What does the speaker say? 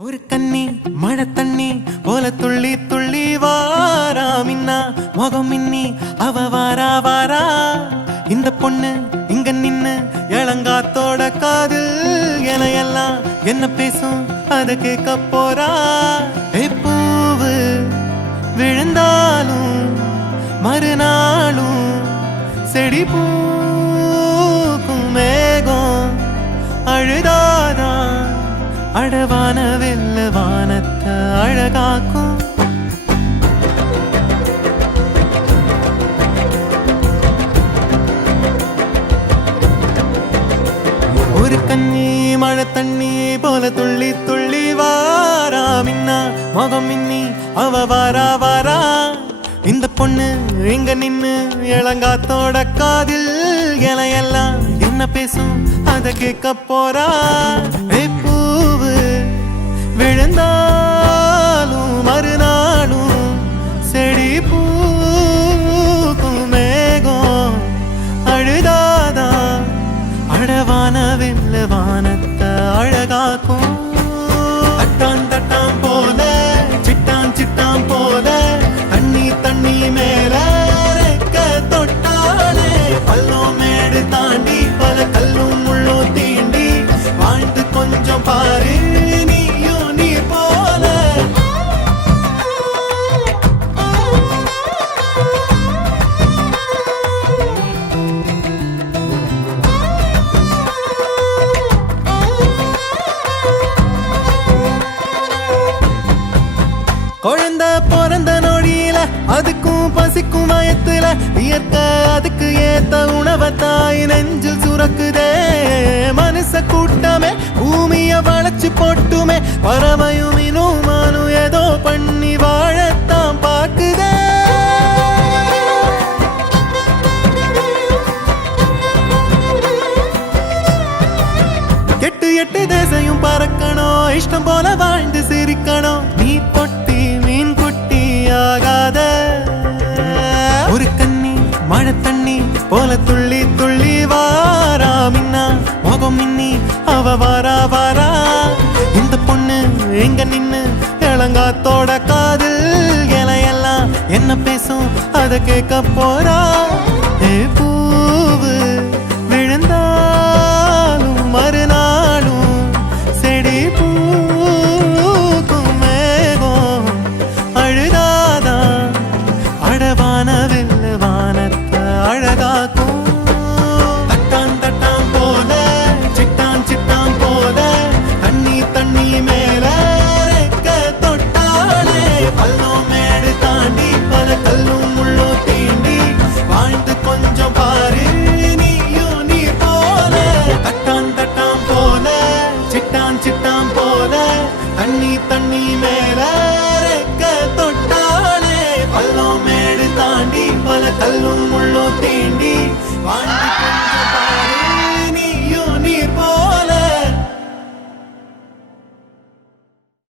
ஒரு கண்ணி மழை தண்ணி போல துள்ளி துள்ளி வாரா மின்னா முகம் மின்னி அவ வாரா வாரா இந்த பொண்ணு இங்க நின்னு இளங்காத்தோட காதில் எல்லாம் என்ன பேசும் அத கேட்க போறா பூவு விழுந்தாலும் மறுநாளும் செடி பூக்கும் மேகம் அழுதாதான் அழவான வெல்ல வானத்தை அழகாக்கும் ஒரு கண்ணி மழை தண்ணி போல துள்ளி துள்ளி வாரா மின்னா முகம் மின்னி அவ வாரா வாரா இந்த பொண்ணு இங்க நின்னு இளங்காத்தோட காதில் எல்லாம் என்ன பேசும் அத கேட்க போறா பூவு விழுந்தாலும் மறுநாளும் செடி பூக்கும் மேகம் அழுதாதா அழவான வெல்ல வானத்தை அழகாக்கும் தட்டான் தட்டான் போல சிட்டான் சிட்டான் போல தண்ணி தண்ணி மேல தொட்டாலே பள்ளம் மேடு தாண்டி பல கல்லும் முள்ளும் தீண்டி வாழ்ந்து கொஞ்சம் பாரு நீயும் நீ போல குழந்தை பிறந்த நொடியில அதுக்கும் பசிக்கும் வயத்துல இயற்கை அதுக்கு ஏத்த உணவை தாய் நெஞ்சில் சுரக்குதே மனுஷ கூட்டமே பூமிய வளைச்சு போட்டுமே பறவையும் இனுமானும் ஏதோ பண்ணி வாழத்தான் பாக்குதே எட்டு எட்டு தேசையும் பறக்கணும் இஷ்டம் போல வாழ்ந்து சிரிக்கணும் நீ பொட்டி மீன் குட்டி ஆகாத ஒரு கண்ணி மழை தண்ணி போல துள்ளி துள்ளி வாரா மின்னா முகம் மின்னி அவ வாரா வாரா இந்த பொண்ணு எங்க நின்னு இளங்காத்தோட காதில் எல்லாம் என்ன பேசும் அத கேட்க போறா